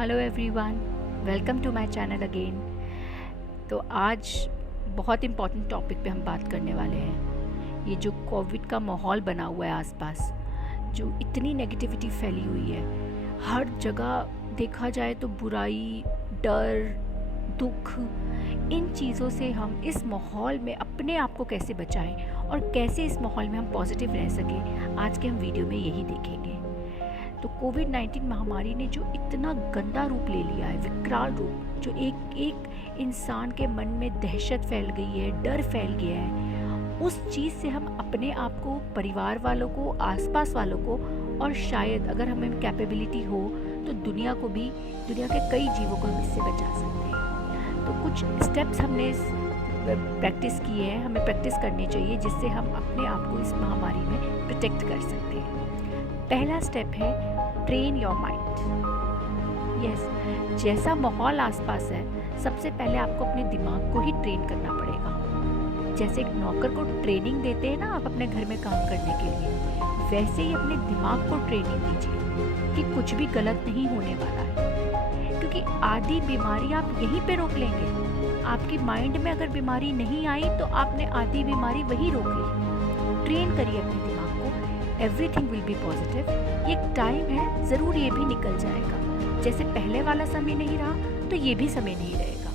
Hello everyone, welcome to my channel again. तो आज बहुत इम्पॉर्टेंट टॉपिक पे हम बात करने वाले हैं। ये जो कोविड का माहौल बना हुआ है आसपास, जो इतनी नेगेटिविटी फैली हुई है, हर जगह देखा जाए तो बुराई, डर, दुख, इन चीज़ों से हम इस माहौल में अपने आप को कैसे बचाएं और कैसे इस माहौल में हम पॉजिटिव रह सकें, आज के हम वीडियो में यही देखेंगे। तो कोविड-19 महामारी ने जो इतना गंदा रूप ले लिया है, विकराल रूप, जो एक एक इंसान के मन में दहशत फैल गई है, डर फैल गया है, उस चीज़ से हम अपने आप को, परिवार वालों को, आसपास वालों को और शायद अगर हमें कैपेबिलिटी हो तो दुनिया को भी, दुनिया के कई जीवों को हम इससे बचा सकते हैं। तो कुछ स्टेप्स हमने प्रैक्टिस किए हैं, हमें प्रैक्टिस करनी चाहिए जिससे हम अपने आप को इस महामारी में प्रोटेक्ट कर सकते हैं। पहला स्टेप है ट्रेन योर माइंड। यस, जैसा माहौल आसपास है, सबसे पहले आपको अपने दिमाग को ही ट्रेन करना पड़ेगा। जैसे एक नौकर को ट्रेनिंग देते हैं ना आप अपने घर में काम करने के लिए, वैसे ही अपने दिमाग को ट्रेनिंग दीजिए कि कुछ भी गलत नहीं होने वाला है, क्योंकि आधी बीमारी आप यहीं पे रोक लेंगे। आपकी माइंड में अगर बीमारी नहीं आई तो आपने आधी बीमारी वहीं रोक ली। ट्रेन करिए अपने दिमाग को, एवरीथिंग विल बी पॉजिटिव। ये एक टाइम है, ज़रूर ये भी निकल जाएगा। जैसे पहले वाला समय नहीं रहा तो ये भी समय नहीं रहेगा।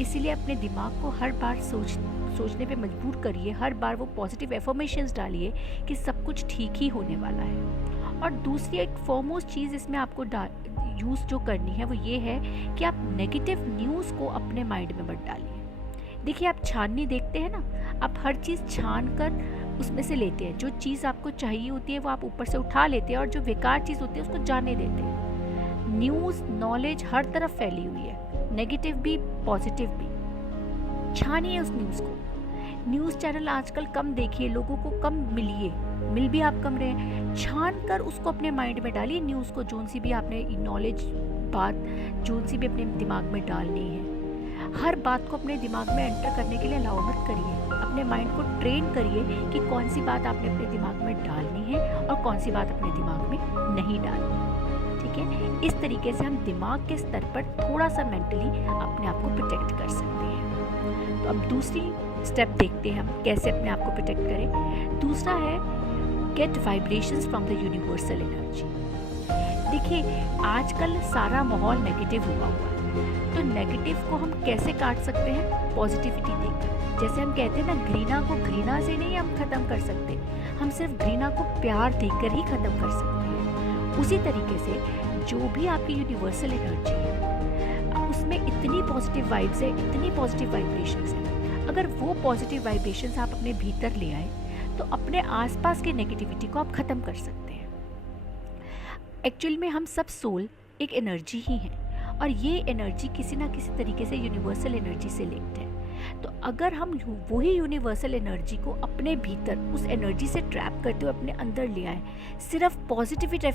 इसीलिए अपने दिमाग को हर बार सोचने पे मजबूर करिए, हर बार वो पॉजिटिव एफर्मेशंस डालिए कि सब कुछ ठीक ही होने वाला है। और दूसरी एक फॉरमोस्ट चीज़ इसमें आपको यूज़ जो करनी है वो ये है कि आप नेगेटिव न्यूज़ को अपने माइंड में मत डालिए। देखिए, आप छाननी देखते हैं ना, आप हर चीज़ छान कर उसमें से लेते हैं। जो चीज़ आपको चाहिए होती है वो आप ऊपर से उठा लेते हैं और जो बेकार चीज़ होती है उसको जाने देते हैं। न्यूज़, नॉलेज हर तरफ फैली हुई है, नेगेटिव भी पॉजिटिव भी। छानिए उस न्यूज़ को। न्यूज़ चैनल आजकल कम देखिए, लोगों को कम मिल भी आप कम रहे हैं। छान कर उसको अपने माइंड में डालिए। न्यूज़ को जोन सी भी आपने नॉलेज बात जोन सी भी अपने दिमाग में डालनी है, हर बात को अपने दिमाग में एंटर करने के लिए अलाउ मत करिए। अपने माइंड को ट्रेन करिए कि कौन सी बात आपने अपने दिमाग में डालनी है और कौन सी बात अपने दिमाग में नहीं डालनी है। ठीक है, इस तरीके से हम दिमाग के स्तर पर थोड़ा सा मेंटली अपने आप को प्रोटेक्ट कर सकते हैं। तो अब दूसरी स्टेप देखते हैं हम कैसे अपने आप को प्रोटेक्ट करें। दूसरा है get vibrations from the universal energy. देखिए, आजकल सारा माहौल नेगेटिव हुआ है, तो नेगेटिव को हम कैसे काट सकते हैं? पॉजिटिविटी देकर। जैसे हम कहते हैं ना, घृणा को घृणा से नहीं हम ख़त्म कर सकते, हम सिर्फ घृणा को प्यार देकर ही ख़त्म कर सकते हैं। उसी तरीके से जो भी आपकी यूनिवर्सल एनर्जी है, उसमें इतनी पॉजिटिव वाइब्स है, इतनी पॉजिटिव वाइब्रेशंस हैं। अगर वो पॉजिटिव वाइब्रेशंस आप अपने भीतर ले आए तो अपने आसपास की नेगेटिविटी को आप ख़त्म कर सकते हैं। एक्चुअल में हम सब सोल एक एनर्जी ही हैं और ये एनर्जी किसी ना किसी तरीके से यूनिवर्सल एनर्जी से लिंक्ड है। तो अगर हम वही यूनिवर्सल एनर्जी को अपने भीतर उस एनर्जी से ट्रैप करते हुए अपने अंदर ले आए, सिर्फ पॉजिटिविटी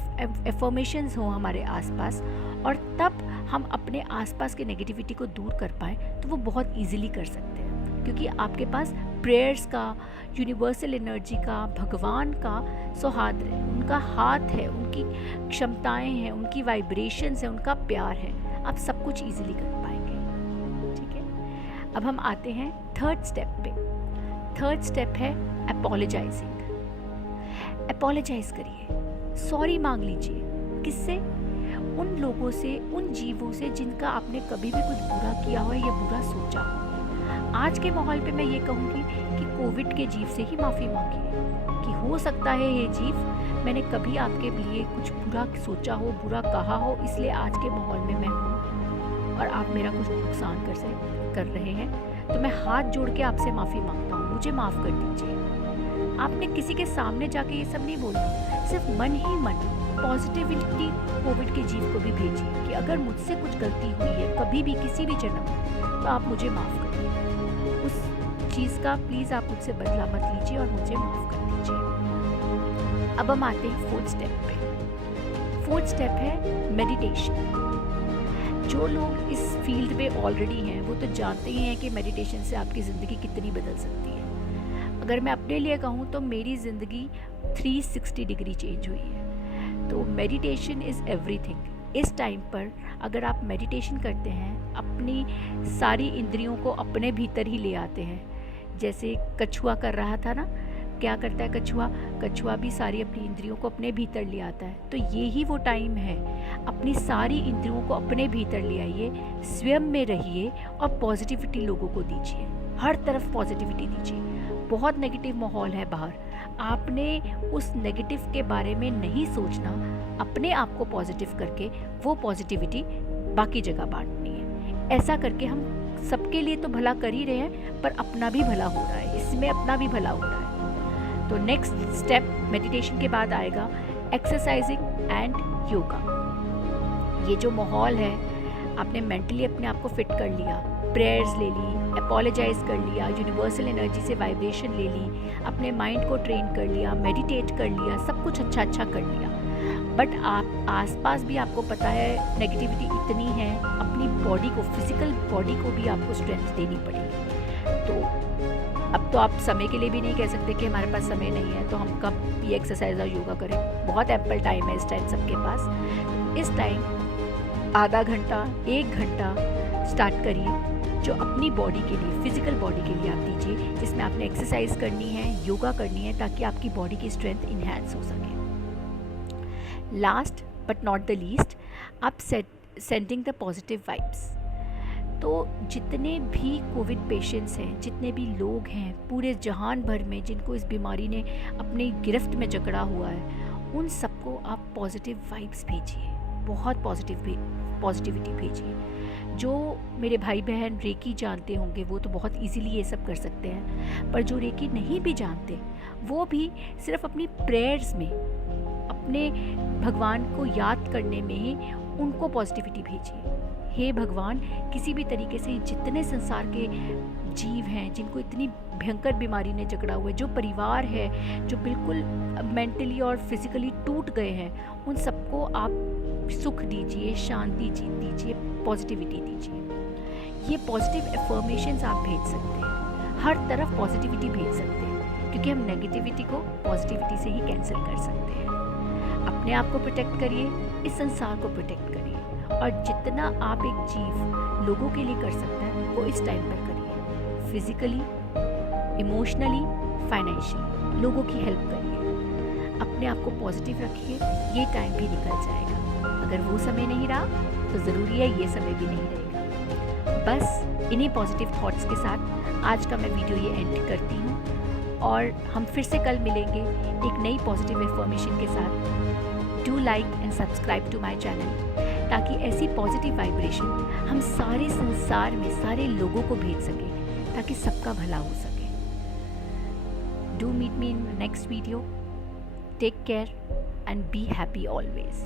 एफर्मेशंस हो हमारे आसपास, और तब हम अपने आसपास के नेगेटिविटी को दूर कर पाएँ, तो वो बहुत ईजिली कर सकते हैं। क्योंकि आपके पास प्रेयर्स का, यूनिवर्सल एनर्जी का, भगवान का सौहार्द है, उनका हाथ है, उनकी क्षमताएं हैं, उनकी वाइब्रेशंस है, उनका प्यार है। आप सब कुछ इजीली कर पाएंगे। ठीक है, अब हम आते हैं थर्ड स्टेप पे। थर्ड स्टेप है अपोलोजाइजिंग। अपोलोजाइज करिए, सॉरी मांग लीजिए। किससे? उन लोगों से, उन जीवों से जिनका आपने कभी भी कुछ बुरा किया हो या बुरा सोचा हो। आज के माहौल पे मैं ये कहूँगी कि कोविड के जीव से ही माफ़ी मांगिए कि हो सकता है ये जीव, मैंने कभी आपके लिए कुछ बुरा सोचा हो, बुरा कहा हो, इसलिए आज के माहौल में मैं हूँ और आप मेरा कुछ नुकसान कर रहे हैं। तो मैं हाथ जोड़ के आपसे माफ़ी मांगता हूँ, मुझे माफ़ कर दीजिए। आपने किसी के सामने जाके ये सब नहीं बोलना, सिर्फ मन ही मन पॉजिटिविटी कोविड के जीव को भी भेजिए कि अगर मुझसे कुछ गलती हुई है कभी भी, किसी भी जन्म में, तो आप मुझे माफ़ करिए। उस चीज़ का प्लीज़ आप मुझसे बदला मत लीजिए और मुझे माफ़ कर दीजिए। अब हम आते हैं फोर्थ स्टेप पे। फोर्थ स्टेप है मेडिटेशन। जो लोग इस फील्ड में ऑलरेडी हैं वो तो जानते ही हैं कि मेडिटेशन से आपकी ज़िंदगी कितनी बदल सकती है। अगर मैं अपने लिए कहूँ तो मेरी ज़िंदगी 360 डिग्री चेंज हुई है। तो मेडिटेशन इज़ एवरीथिंग। इस टाइम पर अगर आप मेडिटेशन करते हैं, अपनी सारी इंद्रियों को अपने भीतर ही ले आते हैं, जैसे कछुआ कर रहा था ना, क्या करता है कछुआ? कछुआ भी सारी अपनी इंद्रियों को अपने भीतर ले आता है। तो ये ही वो टाइम है, अपनी सारी इंद्रियों को अपने भीतर ले आइए, स्वयं में रहिए और पॉजिटिविटी लोगों को दीजिए, हर तरफ पॉजिटिविटी दीजिए। बहुत नेगेटिव माहौल है बाहर, आपने उस नेगेटिव के बारे में नहीं सोचना, अपने आप को पॉजिटिव करके वो पॉजिटिविटी बाकी जगह बांटनी है। ऐसा करके हम सबके लिए तो भला कर ही रहे हैं, पर अपना भी भला हो रहा है, इसमें अपना भी भला हो रहा है। तो नेक्स्ट स्टेप मेडिटेशन के बाद आएगा एक्सरसाइजिंग एंड योगा। ये जो माहौल है, आपने मेंटली अपने आप को फिट कर लिया, प्रेयर्स ले ली, अपोलोजाइज कर लिया, यूनिवर्सल एनर्जी से वाइब्रेशन ले ली, अपने माइंड को ट्रेन कर लिया, मेडिटेट कर लिया, सब कुछ अच्छा अच्छा कर लिया। बट आप आसपास भी आपको पता है नेगेटिविटी इतनी है, अपनी बॉडी को, फिजिकल बॉडी को भी आपको स्ट्रेंथ देनी पड़ेगी। तो अब तो आप समय के लिए भी नहीं कह सकते कि हमारे पास समय नहीं है, तो हम कब ये एक्सरसाइज और योगा करें। बहुत एम्पल टाइम है इस टाइम सबके पास। इस टाइम आधा घंटा, 1 घंटा स्टार्ट करिए, जो अपनी बॉडी के लिए, फिजिकल बॉडी के लिए आप दीजिए, जिसमें आपने एक्सरसाइज करनी है, योगा करनी है, ताकि आपकी बॉडी की स्ट्रेंथ इन्हेंस हो सके। Last but not the least, आप सेंडिंग द पॉजिटिव वाइब्स। तो जितने भी कोविड पेशेंट्स हैं, जितने भी लोग हैं पूरे जहान भर में जिनको इस बीमारी ने अपनी गिरफ्त में जकड़ा हुआ है, उन सबको आप पॉजिटिव वाइब्स भेजिए, बहुत पॉजिटिविटी भेजिए। जो मेरे भाई बहन रेकी जानते होंगे वो तो बहुत इजीली ये सब कर सकते हैं, पर जो रेकी नहीं भी जानते वो भी सिर्फ अपनी प्रेयर्स में, अपने भगवान को याद करने में ही उनको पॉजिटिविटी भेजिए। हे भगवान, किसी भी तरीके से जितने संसार के जीव हैं जिनको इतनी भयंकर बीमारी ने जकड़ा हुआ है, जो परिवार है जो बिल्कुल मेंटली और फिजिकली टूट गए हैं, उन सबको आप सुख दीजिए, शांति दीजिए, पॉजिटिविटी दीजिए। ये पॉजिटिव एफर्मेशंस आप भेज सकते हैं, हर तरफ पॉजिटिविटी भेज सकते हैं, क्योंकि हम नेगेटिविटी को पॉजिटिविटी से ही कैंसिल कर सकते हैं। अपने आप को प्रोटेक्ट करिए, इस संसार को प्रोटेक्ट करिए, और जितना आप एक जीव लोगों के लिए कर सकते हैं वो इस टाइम पर करिए। फिजिकली, इमोशनली, फाइनेंशियली लोगों की हेल्प करिए, अपने आप को पॉजिटिव रखिए। ये टाइम भी निकल जाएगा, अगर वो समय नहीं रहा तो ज़रूरी है ये समय भी नहीं रहेगा। बस इन्हीं पॉजिटिव थॉट्स के साथ आज का मैं वीडियो ये एंड करती हूँ, और हम फिर से कल मिलेंगे एक नई पॉजिटिव इन्फॉर्मेशन के साथ। Do like and subscribe to my channel, ताकि ऐसी पॉजिटिव वाइब्रेशन हम सारे संसार में सारे लोगों को भेज सकें, ताकि सबका भला हो सके। Do meet me in next video. Take care and be happy always.